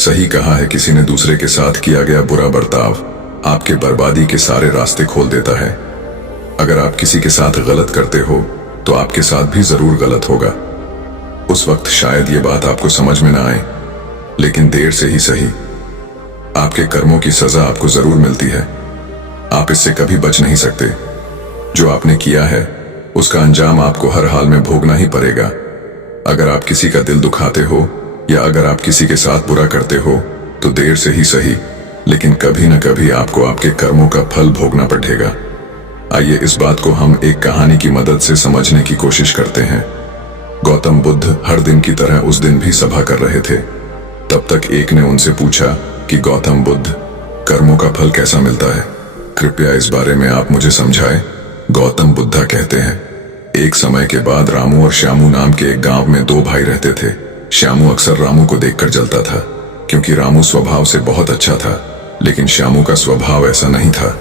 सही कहा है, किसी ने दूसरे के साथ किया गया बुरा बर्ताव आपके बर्बादी के सारे रास्ते खोल देता है। अगर आप किसी के साथ गलत करते हो तो आपके साथ भी जरूर गलत होगा। उस वक्त शायद ये बात आपको समझ में ना आए, लेकिन देर से ही सही आपके कर्मों की सजा आपको जरूर मिलती है। आप इससे कभी बच नहीं सकते। जो आपने किया है उसका अंजाम आपको हर हाल में भोगना ही पड़ेगा। अगर आप किसी का दिल दुखाते हो या अगर आप किसी के साथ बुरा करते हो तो देर से ही सही, लेकिन कभी न कभी आपको आपके कर्मों का फल भोगना पड़ेगा। आइए इस बात को हम एक कहानी की मदद से समझने की कोशिश करते हैं। गौतम बुद्ध हर दिन की तरह उस दिन भी सभा कर रहे थे। तब तक एक ने उनसे पूछा कि गौतम बुद्ध, कर्मों का फल कैसा मिलता है? कृपया इस बारे में आप मुझे समझाएं। गौतम बुद्धा कहते हैं, एक समय के बाद रामू और श्यामू नाम के एक गांव में दो भाई रहते थे। श्यामू अक्सर रामू को देखकर जलता था, क्योंकि रामू स्वभाव से बहुत अच्छा था, लेकिन श्यामू का स्वभाव ऐसा नहीं था।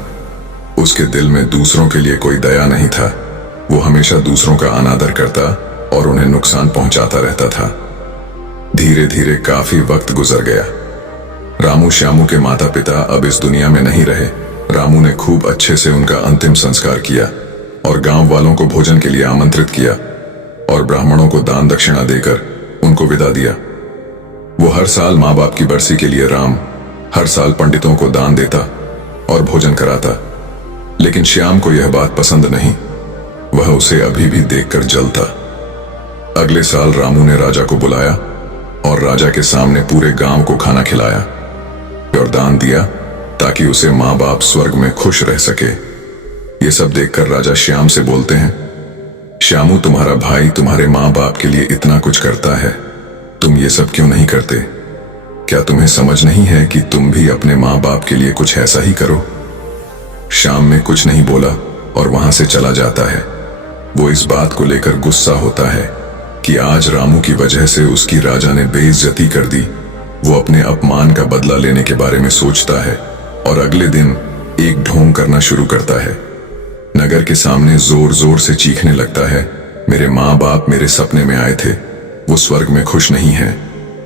उसके दिल में दूसरों के लिए कोई दया नहीं था। वो हमेशा दूसरों का अनादर करता और उन्हें नुकसान पहुंचाता रहता था। धीरे धीरे काफी वक्त गुजर गया। रामू श्यामू के माता पिता अब इस दुनिया में नहीं रहे। रामू ने खूब अच्छे से उनका अंतिम संस्कार किया और गांव वालों को भोजन के लिए आमंत्रित किया और ब्राह्मणों को दान दक्षिणा देकर उनको विदा दिया। वो हर साल माँ बाप की बरसी के लिए हर साल पंडितों को दान देता और भोजन कराता, लेकिन श्याम को यह बात पसंद नहीं। वह उसे अभी भी देखकर जलता। अगले साल रामू ने राजा को बुलाया और राजा के सामने पूरे गांव को खाना खिलाया और दान दिया ताकि उसे माँ बाप स्वर्ग में खुश रह सके। ये सब देखकर राजा श्याम से बोलते हैं, श्यामू, तुम्हारा भाई तुम्हारे माँ बाप के लिए इतना कुछ करता है, तुम ये सब क्यों नहीं करते? क्या तुम्हें समझ नहीं है कि तुम भी अपने माँ बाप के लिए कुछ ऐसा ही करो? श्याम में कुछ नहीं बोला और वहां से चला जाता है। वो इस बात को लेकर गुस्सा होता है कि आज रामू की वजह से उसकी राजा ने बेइज्जती कर दी। वो अपने अपमान का बदला लेने के बारे में सोचता है और अगले दिन एक ढोंग करना शुरू करता है। नगर के सामने जोर जोर से चीखने लगता है, मेरे माँ बाप मेरे सपने में आए थे, वो स्वर्ग में खुश नहीं है।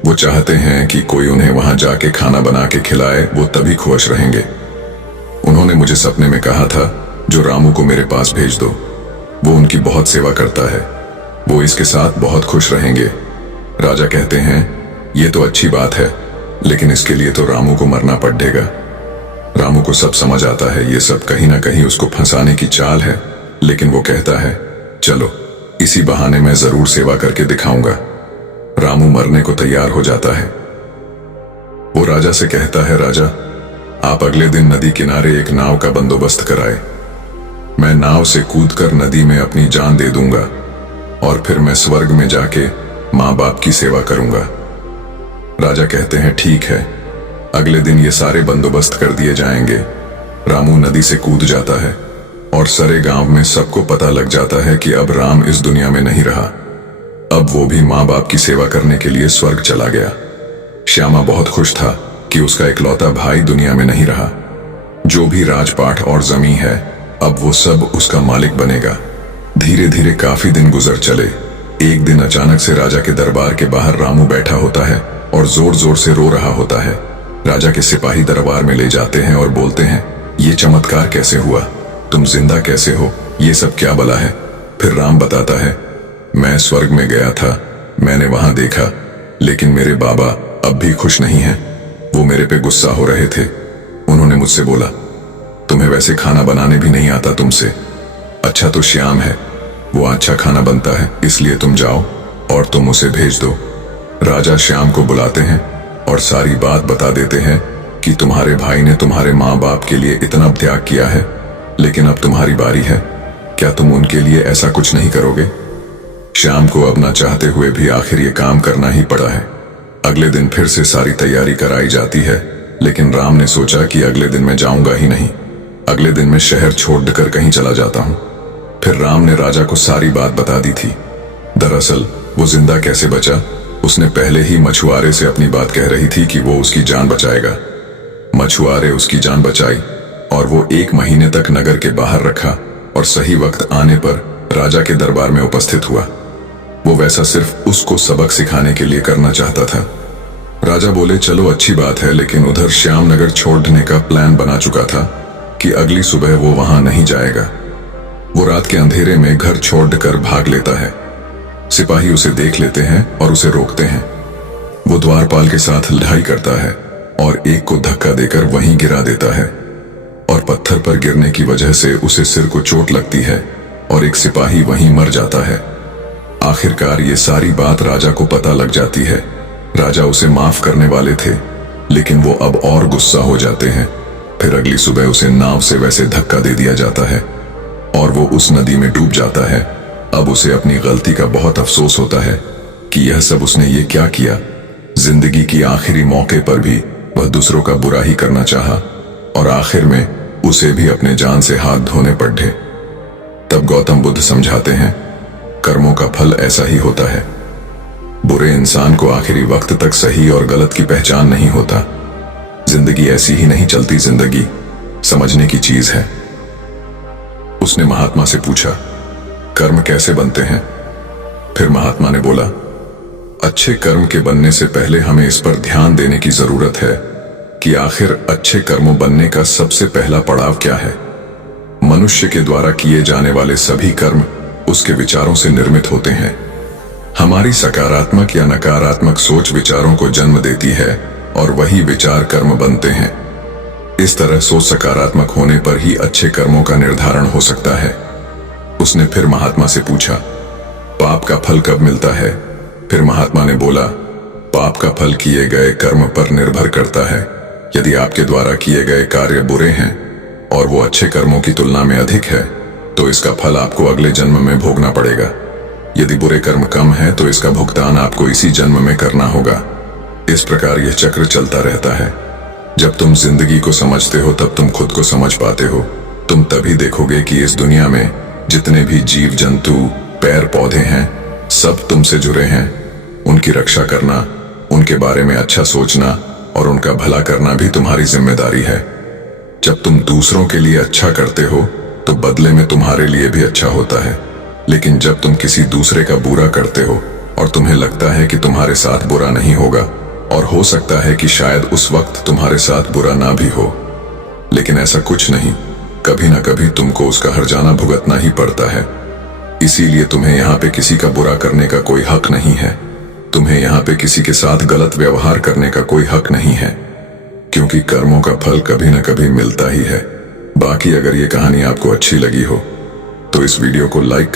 वो चाहते हैं कि कोई उन्हें वहां जाके खाना बना के खिलाए, वो तभी खुश रहेंगे। उन्होंने मुझे सपने में कहा था, जो रामू को मेरे पास भेज दो, वो उनकी बहुत सेवा करता है, वो इसके साथ बहुत खुश रहेंगे। राजा कहते हैं, ये तो अच्छी बात है, लेकिन इसके लिए तो रामू को मरना पड़ेगा। रामू को सब समझ आता है, ये सब कहीं ना कहीं उसको फंसाने की चाल है, लेकिन वो कहता है, चलो इसी बहाने मैं जरूर सेवा करके दिखाऊंगा। रामू मरने को तैयार हो जाता है। वो राजा से कहता है, राजा, आप अगले दिन नदी किनारे एक नाव का बंदोबस्त कराए। मैं नाव से कूदकर नदी में अपनी जान दे दूंगा और फिर मैं स्वर्ग में जाके माँ बाप की सेवा करूंगा। राजा कहते हैं, ठीक है। अगले दिन ये सारे बंदोबस्त कर दिए जाएंगे। रामू नदी से कूद जाता है और सारे गांव में सबको पता लग जाता है कि अब राम इस दुनिया में नहीं रहा। अब वो भी माँ बाप की सेवा करने के लिए स्वर्ग चला गया। श्यामा बहुत खुश था कि उसका इकलौता भाई दुनिया में नहीं रहा। जो भी राजपाट और जमीन है, अब वो सब उसका मालिक बनेगा। धीरे धीरे काफी दिन गुजर चले। एक दिन अचानक से राजा के दरबार के बाहर रामू बैठा होता है और जोर जोर से रो रहा होता है। राजा के सिपाही दरबार में ले जाते हैं और बोलते हैं, ये चमत्कार कैसे हुआ? तुम जिंदा कैसे हो? ये सब क्या बला है? फिर राम बताता है, मैं स्वर्ग में गया था, मैंने वहां देखा, लेकिन मेरे बाबा अब भी खुश नहीं हैं। वो मेरे पे गुस्सा हो रहे थे। उन्होंने मुझसे बोला, तुम्हें वैसे खाना बनाने भी नहीं आता तुमसे। अच्छा तो श्याम है, वो अच्छा खाना बनता है, इसलिए तुम जाओ और तुम उसे भेज दो। राजा श्याम को बुलाते हैं और सारी बात बता देते हैं कि तुम्हारे भाई ने तुम्हारे माँ बाप के लिए इतना त्याग किया है, लेकिन अब तुम्हारी बारी है। क्या तुम उनके लिए ऐसा कुछ नहीं करोगे? श्याम को अब ना चाहते हुए भी आखिर ये काम करना ही पड़ा है। अगले दिन फिर से सारी तैयारी कराई जाती है, लेकिन राम ने सोचा कि अगले दिन मैं जाऊंगा ही नहीं। अगले दिन मैं शहर छोड़कर कहीं चला जाता हूँ। फिर राम ने राजा को सारी बात बता दी थी। दरअसल वो जिंदा कैसे बचा, उसने पहले ही मछुआरे से अपनी बात कह रही थी कि वो उसकी जान बचाएगा। मछुआरे उसकी जान बचाई और वो 1 महीने तक नगर के बाहर रखा और सही वक्त आने पर राजा के दरबार में उपस्थित हुआ। वो वैसा सिर्फ उसको सबक सिखाने के लिए करना चाहता था। राजा बोले चलो अच्छी बात है, लेकिन उधर श्यामनगर छोड़ने का प्लान बना चुका था कि अगली सुबह वो वहां नहीं जाएगा। वो रात के अंधेरे में घर छोड़कर भाग लेता है। सिपाही उसे देख लेते हैं और उसे रोकते हैं। वो द्वारपाल के साथ लड़ाई करता है और एक को धक्का देकर वहीं गिरा देता है और पत्थर पर गिरने की वजह से उसे सिर को चोट लगती है और एक सिपाही वहीं मर जाता है। आखिरकार ये सारी बात राजा को पता लग जाती है। राजा उसे माफ करने वाले थे, लेकिन वो अब और गुस्सा हो जाते हैं। फिर अगली सुबह उसे नाव से वैसे धक्का दे दिया जाता है और वो उस नदी में डूब जाता है। अब उसे अपनी गलती का बहुत अफसोस होता है कि यह सब उसने ये क्या किया। जिंदगी की आखिरी मौके पर भी वह दूसरों का बुरा ही करना चाहा और आखिर में उसे भी अपने जान से हाथ धोने पड़े। तब गौतम बुद्ध समझाते हैं, कर्मों का फल ऐसा ही होता है। बुरे इंसान को आखिरी वक्त तक सही और गलत की पहचान नहीं होता। जिंदगी ऐसी ही नहीं चलती, जिंदगी समझने की चीज है। उसने महात्मा से पूछा, कर्म कैसे बनते हैं? फिर महात्मा ने बोला, अच्छे कर्म के बनने से पहले हमें इस पर ध्यान देने की जरूरत है कि आखिर अच्छे कर्मों बनने का सबसे पहला पड़ाव क्या है। मनुष्य के द्वारा किए जाने वाले सभी कर्म उसके विचारों से निर्मित होते हैं। हमारी सकारात्मक या नकारात्मक सोच विचारों को जन्म देती है और वही विचार कर्म बनते हैं। इस तरह सोच सकारात्मक होने पर ही अच्छे कर्मों का निर्धारण हो सकता है। उसने फिर महात्मा से पूछा, पाप का फल कब मिलता है? फिर महात्मा ने बोला, पाप का फल किए गए कर्म पर निर्भर करता है। यदि आपके द्वारा किए गए कार्य बुरे हैं और वो अच्छे कर्मों की तुलना में अधिक है, तो इसका फल आपको अगले जन्म में भोगना पड़ेगा। यदि बुरे कर्म कम है तो इसका भुगतान आपको इसी जन्म में करना होगा। इस प्रकार यह चक्र चलता रहता है। जब तुम जिंदगी को समझते हो तब तुम खुद को समझ पाते हो। तुम तभी देखोगे कि इस दुनिया में जितने भी जीव जंतु पेड़ पौधे हैं, सब तुमसे जुड़े हैं। उनकी रक्षा करना, उनके बारे में अच्छा सोचना और उनका भला करना भी तुम्हारी जिम्मेदारी है। जब तुम दूसरों के लिए अच्छा करते हो तो बदले में तुम्हारे लिए भी अच्छा होता है। लेकिन जब तुम किसी दूसरे का बुरा करते हो और तुम्हें लगता है कि तुम्हारे साथ बुरा नहीं होगा, और हो सकता है कि शायद उस वक्त तुम्हारे साथ बुरा ना भी हो, लेकिन ऐसा कुछ नहीं, कभी ना कभी तुमको उसका हर्जाना भुगतना ही पड़ता है। इसीलिए तुम्हें यहाँ पे किसी का बुरा करने का कोई हक नहीं है। तुम्हें यहाँ पे किसी के साथ गलत व्यवहार करने का कोई हक नहीं है, क्योंकि कर्मों का फल कभी ना कभी मिलता ही है। बाकी अगर ये कहानी आपको अच्छी लगी हो तो इस वीडियो को लाइक